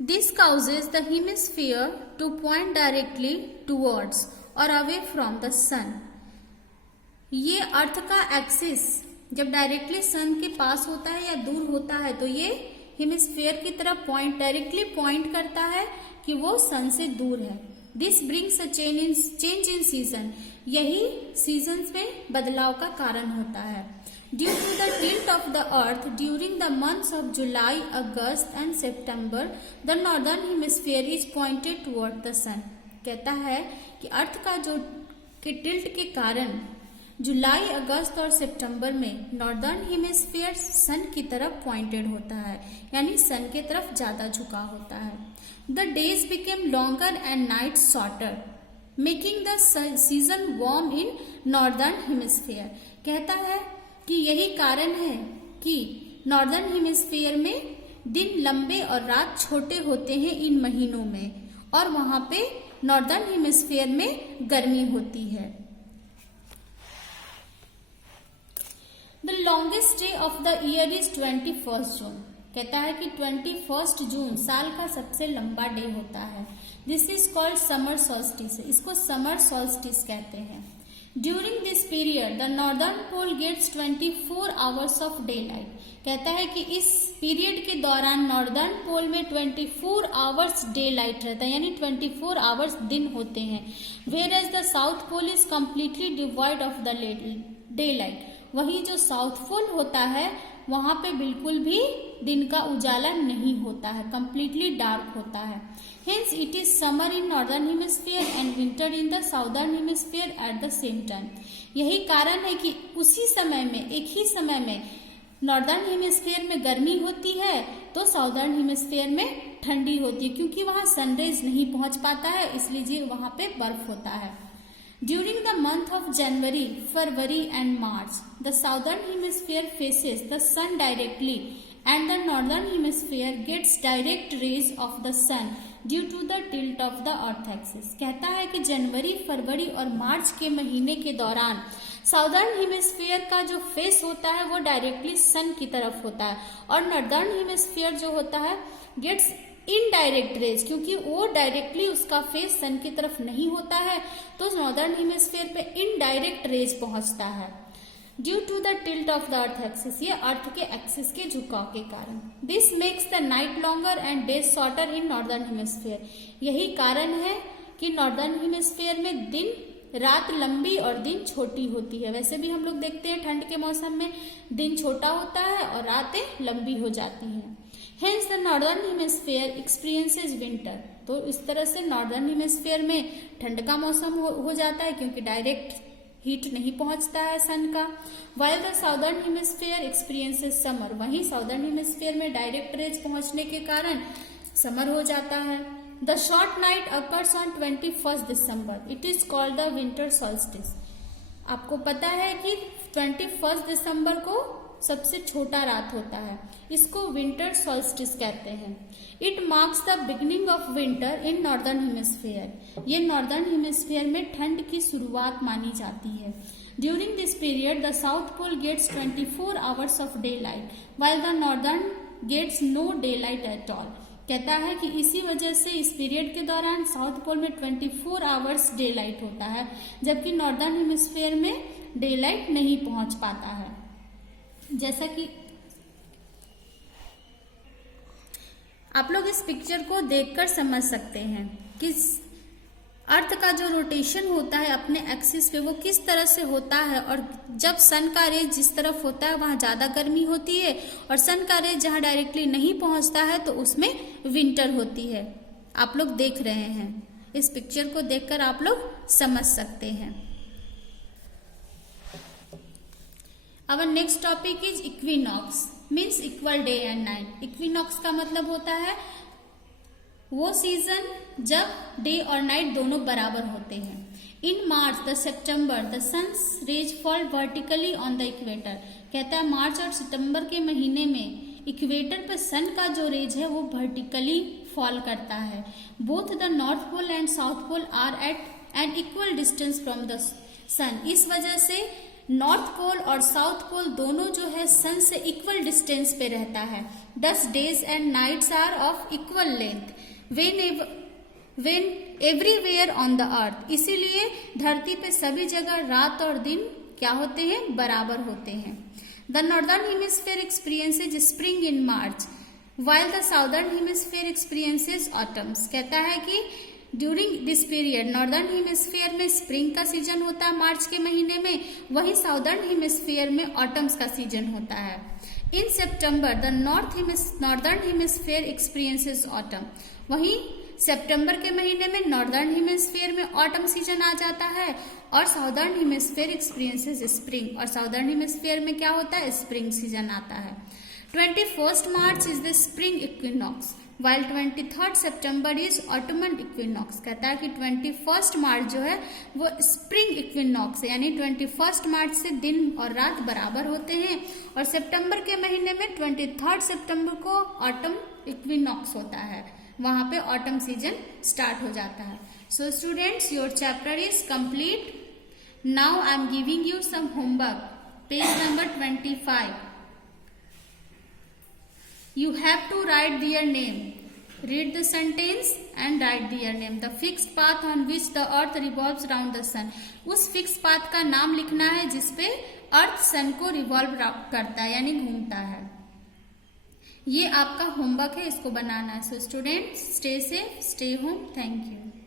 This causes the hemisphere to point directly towards or away from the sun. ये अर्थ का axis जब directly सन के पास होता है या दूर होता है तो ये हेमिस्फीयर की तरफ डायरेक्टली पॉइंट करता है कि वो सन से दूर है. This brings a change in season. यही सीजन में बदलाव का कारण होता है. Due to the tilt of the earth during the months of July, August and September, the northern hemisphere is pointed toward the sun. कहता है कि अर्थ का जो के टिल्ट के कारण जुलाई, अगस्त और सितंबर में नॉर्दर्न हेमिस्फीयर सन की तरफ पॉइंटेड होता है, यानी सन की तरफ ज्यादा झुका होता है. The days became longer and night shorter, making the season warm in northern hemisphere. कहता है कि यही कारण है कि नॉर्दर्न हेमिस्फीयर में दिन लंबे और रात छोटे होते हैं इन महीनों में, और वहां पे नॉर्दर्न हेमिस्फीयर में गर्मी होती है. The longest day of the year is 21 जून. कहता है कि 21 जून साल का सबसे लंबा डे होता है. This is called summer solstice. इसको समर सॉल्स्टिस कहते हैं. During this period the northern pole gets 24 hours of daylight. कहता है कि इस पीरियड के दौरान नॉर्दर्न पोल में 24 आवर्स डे लाइट रहता है, यानी 24 आवर्स दिन होते हैं. Whereas the south pole is completely devoid of the daylight. वही जो साउथ पोल होता है वहां पे बिल्कुल भी दिन का उजाला नहीं होता है, कंप्लीटली डार्क होता है. Hence it is summer in northern hemisphere and winter in the southern hemisphere at the same time. यही कारण है कि उसी समय में, एक ही समय में नॉर्दर्न हेमिस्फीयर में गर्मी होती है तो साउदर्न हेमिस्फीयर में ठंडी होती है, क्योंकि वहां सनरेज नहीं पहुंच पाता है, इसलिए वहां पे बर्फ होता है. During the month of January, February and March, the southern hemisphere faces the sun directly and the northern hemisphere gets direct rays of the sun due to the tilt of the earth axis. कहता है कि जनवरी, फरवरी और मार्च के महीने के दौरान southern hemisphere का जो फेस होता है वो डायरेक्टली सन की तरफ होता है, और नॉर्दर्न हेमिस्फीयर जो होता है गेट्स इनडायरेक्ट रेज, क्योंकि वो डायरेक्टली उसका फेस सन की तरफ नहीं होता है तो नॉर्दर्न हेमिस्फीयर पे इनडायरेक्ट रेज पहुंचता है. Due to the tilt of the earth axis, ये अर्थ के एक्सिस के झुकाव के कारण. This makes the night longer and days shorter in northern hemisphere. यही कारण है कि नॉर्दर्न हेमिस्फीयर में दिन रात लंबी और दिन छोटी होती है. वैसे भी हम लोग देखते हैं ठंड के मौसम में दिन छोटा होता है और रातें लंबी हो जाती हैं. Hence the northern hemisphere experiences winter. तो इस तरह से नॉर्दर्न हेमिस्फीयर में ठंड का मौसम हो जाता है, क्योंकि डायरेक्ट हीट नहीं पहुंचता है सन का. While the southern hemisphere experiences summer. वहीं साउदर्न हेमिस्फीयर में डायरेक्ट रेज पहुंचने के कारण समर हो जाता है. The short night occurs on 21 December. It is called the winter solstice. आपको पता है कि 21 दिसंबर को सबसे छोटा रात होता है, इसको विंटर सॉल्स्टिस कहते हैं. It marks the beginning of winter in northern hemisphere. ये नॉर्दर्न हेमिस्फीयर में ठंड की शुरुआत मानी जाती है. During this period the south pole gets 24 hours of daylight while the northern gets no daylight at all. कहता है कि इसी वजह से इस पीरियड के दौरान साउथ पोल में 24 आवर्स डे लाइट होता है, जबकि नॉर्दर्न हेमिस्फीयर में डे लाइट नहीं पहुंच पाता है. जैसा कि आप लोग इस पिक्चर को देखकर समझ सकते हैं कि अर्थ का जो रोटेशन होता है अपने एक्सिस पे वो किस तरह से होता है, और जब सन का रेज जिस तरफ होता है वहां ज्यादा गर्मी होती है, और सन का रेज जहां डायरेक्टली नहीं पहुंचता है तो उसमें विंटर होती है. आप लोग देख रहे हैं, इस पिक्चर को देखकर आप लोग समझ सकते हैं. Our next topic is equinox, means equal day and night. Equinox का मतलब होता है वो सीजन जब डे और नाइट दोनों बराबर होते हैं. In March the September the sun's rays fall vertically on the equator. कहता है मार्च और सितंबर के महीने में इक्वेटर पर सन का जो रेज है वो वर्टिकली फॉल करता है. Both the north pole and south pole are at an equal distance from the sun. इस वजह से नॉर्थ पोल और साउथ पोल दोनों जो है सन से इक्वल डिस्टेंस पे रहता है। 10 days and nights are of equal length when everywhere on the earth. इसीलिए धरती पे सभी जगह रात और दिन क्या होते हैं, बराबर होते हैं। The northern hemisphere experiences spring in March while the southern hemisphere experiences autumns. कहता है कि during this period northern hemisphere में स्प्रिंग का सीजन होता है मार्च के महीने में, वहीं साउदर्न हेमिस्फीयर में ऑटम्स का सीजन होता है। In September the northern hemisphere experiences autumn. वहीं सितंबर के महीने में नॉर्दर्न हेमिस्फीयर में ऑटम सीजन आ जाता है और साउदर्न हेमिस्फीयर एक्सपीरियंसेस स्प्रिंग, और साउदर्न हेमिस्फीयर में क्या होता है, स्प्रिंग सीजन आता है। 21 March is the spring equinox while 23 September is autumn equinox. कहता है कि 21 मार्च जो है वो स्प्रिंग इक्विनॉक्स है, यानी 21 मार्च से दिन और रात बराबर होते हैं, और सितंबर के महीने में 23 सितंबर को ऑटम इक्विनॉक्स होता है, वहां पे ऑटम सीजन स्टार्ट हो जाता है। So students, your chapter is complete. Now I am giving you some homework. Page number 25. You have to write their name. Read the sentence and write their name. The fixed path on which the earth revolves around the sun. उस fix path का नाम लिखना है जिसपे अर्थ सन को revolve करता है, यानी घूमता है। ये आपका होमवर्क है, इसको बनाना है। So students, stay safe, stay home. Thank you.